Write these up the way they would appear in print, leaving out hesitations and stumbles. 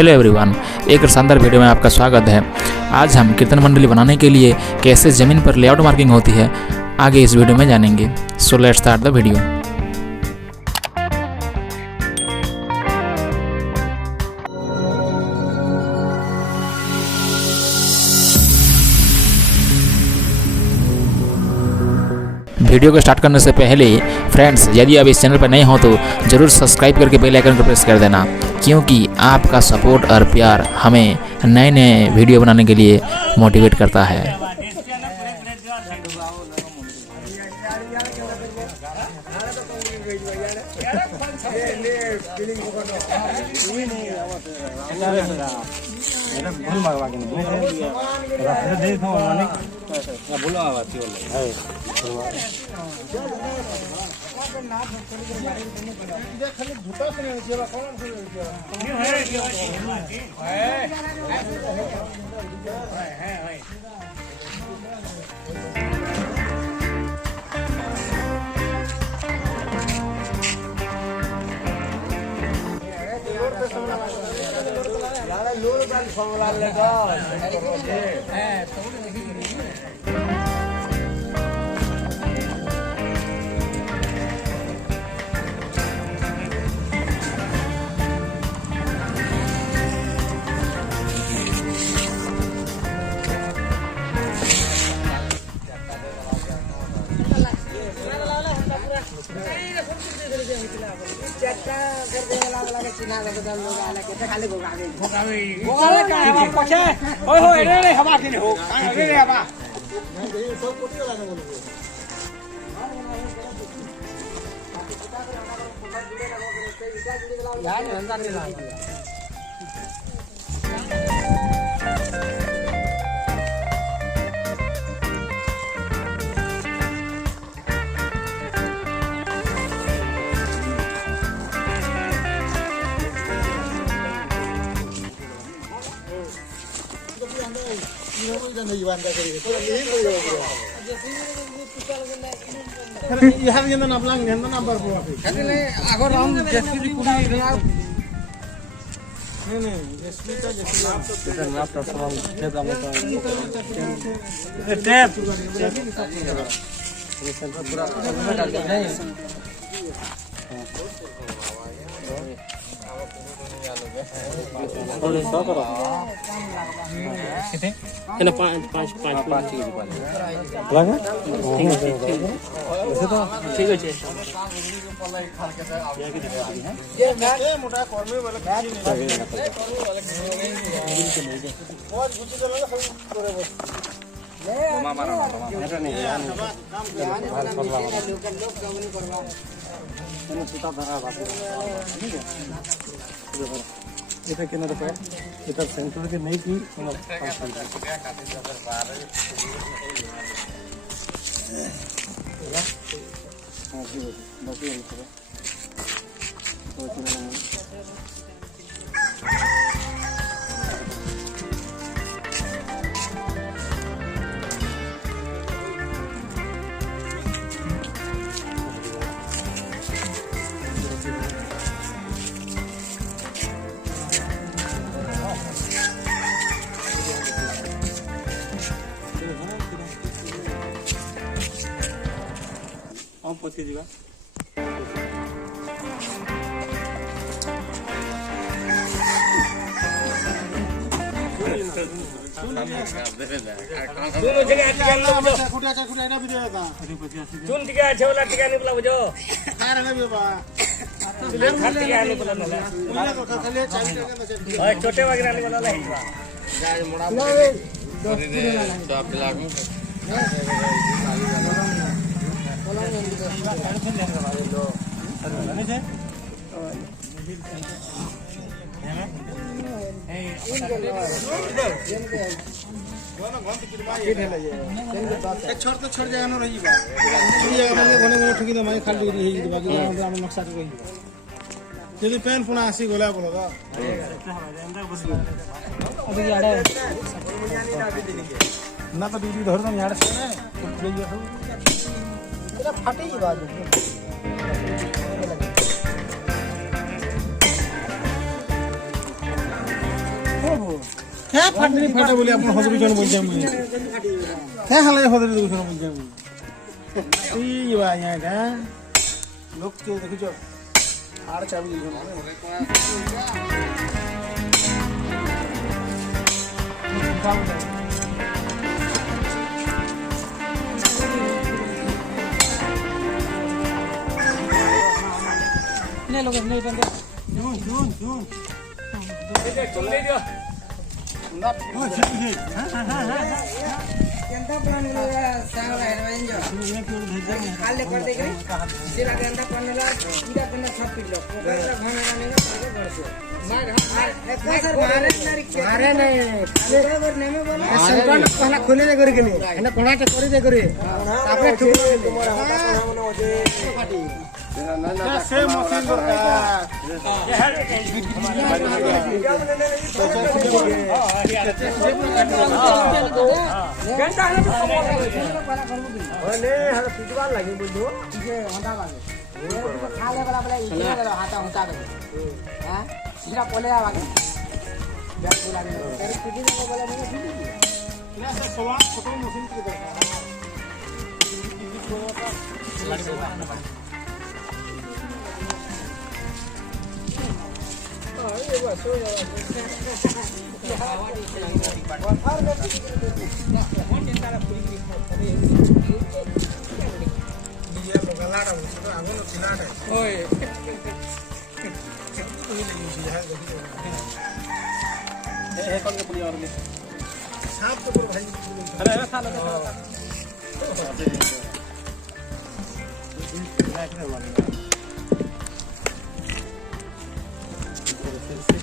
Hello everyone, एक शानदार video में आपका स्वागत है। आज हम कीर्तन मंडली बनाने के लिए कैसे ज़मीन पर लेआउट मार्किंग होती है आगे इस वीडियो में जानेंगे। So let's start the video. Video को स्टार्ट करने से पहले फ्रेंड्स, यदि आप इस चैनल पर नए हो तो ज़रूर सब्सक्राइब करके बेल आइकन को प्रेस कर देना, क्योंकि आपका सपोर्ट और प्यार हमें नए नए वीडियो बनाने के लिए मोटिवेट करता है। এটা কেন দেখো, এটা সেন্টরকে নেই কি पहुंची जीवा छोटे छोड़ जाएगा ना रही खाली नक्शा यदि पेन पुनः आसी गोला बोलो ना तो ड्यूटी धर दम यार से फाटे ही बात क्या फाटनी फाटे बोले अपन हजरी जन बोल जाम क्या हाले हजरी दो जन बोल जाम ई बा यहाँ का लोग के देखो जो हार चाबी जन नहीं लोग नहीं बंदे जून जून जून चल ले दियो ना ओ चल ले ఎంత పనులు సావరా 20 जो खाले कर दे गई सिरा के अंदर पन्नला पूरा पन्ना सब पिट लो ओकरा घना ने करसो मार सर मारे मारे नहीं बराबर ने में बोला संकट पहला खोले दे करी के नहीं एना कोणा के करी दे करी आपने ठुक तुम्हारा हाथ कोणा मने होजे फाटी ना से मशीन दरकार घंटा है तो ओने हर पिटवाल लागी बुझो जे होंडा वाले खाले वाला वाला इधर वाला हाथा होता दे हां इधर पोले आवा के बैठ बोला के तेरे पिटी को बोला मुझे पिटी ना से सवाल फोटो मशीन के दरकार ये बस हो जाएगा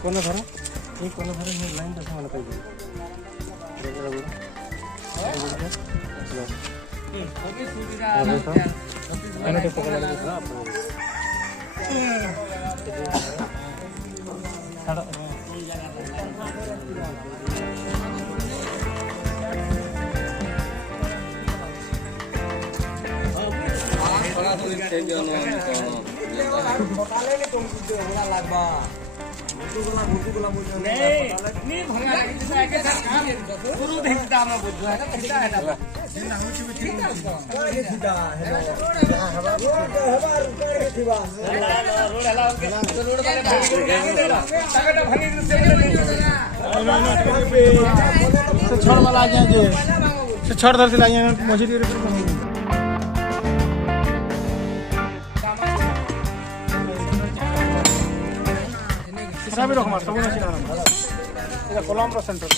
कोना धर एक कोना धर में लाइन दस वाला पाइबे बराबर ओके सुविधा मैंने तो पकड़ लिया था सारा थोड़ा थोड़ी चेंज होना बताले तुम कुछ होला लागबा नहीं भंगा लगी जैसा के साथ काम गुरु देखता हम बुझो है ना कितना है ना दिन हम छी ठीक है ये सीधा है यहां हवा रुपए के थीवा रोड हला के रोड वाले सगटा भंगी से छोड़ वाला आ गया जे से छोड़ धर से लाइए मछली रे भी रखो सब नसी ना ये कोलंबो सेंटर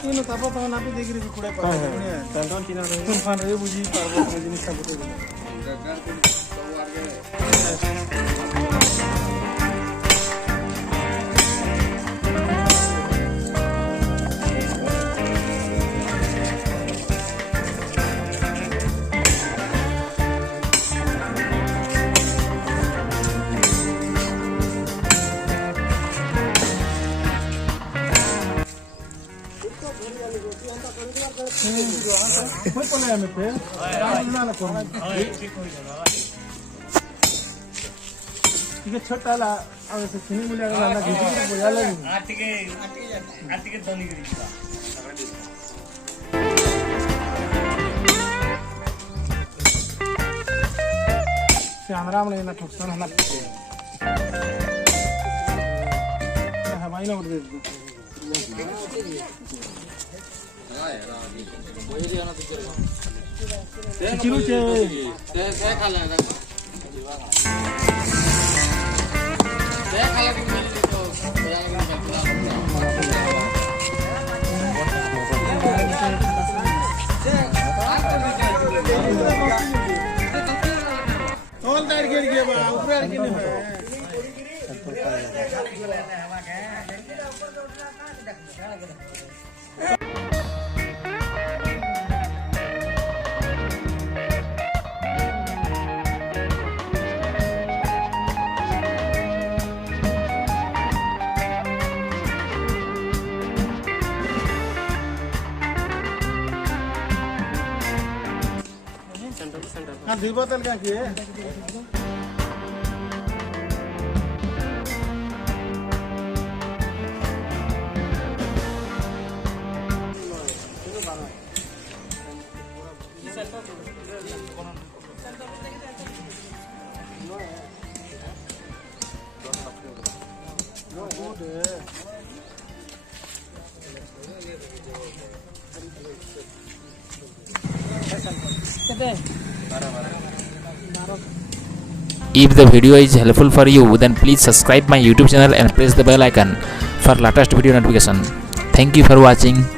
तीन तापो तो ना भी देख रे कुड़े पर टेंडन तीन तुम खान रे बुझी पाबो जिनिस सब तो muy polémico, ¿eh? ना को ठीक है छोटा ला अब से खिनी मिला ना घिची को बोला लगी आर्टिके धोनी करी से आमराम ने ना ठोकसन हला हमारी ना उड़ दे चिरू चे से खाला ना से खाला को मिल तो तोल दार गिर गया बा ऊपर की नहीं है हाँ 2 बोतल क्या किए If the video is helpful for you, then please subscribe my YouTube channel and press the bell icon for latest video notification. Thank you for watching.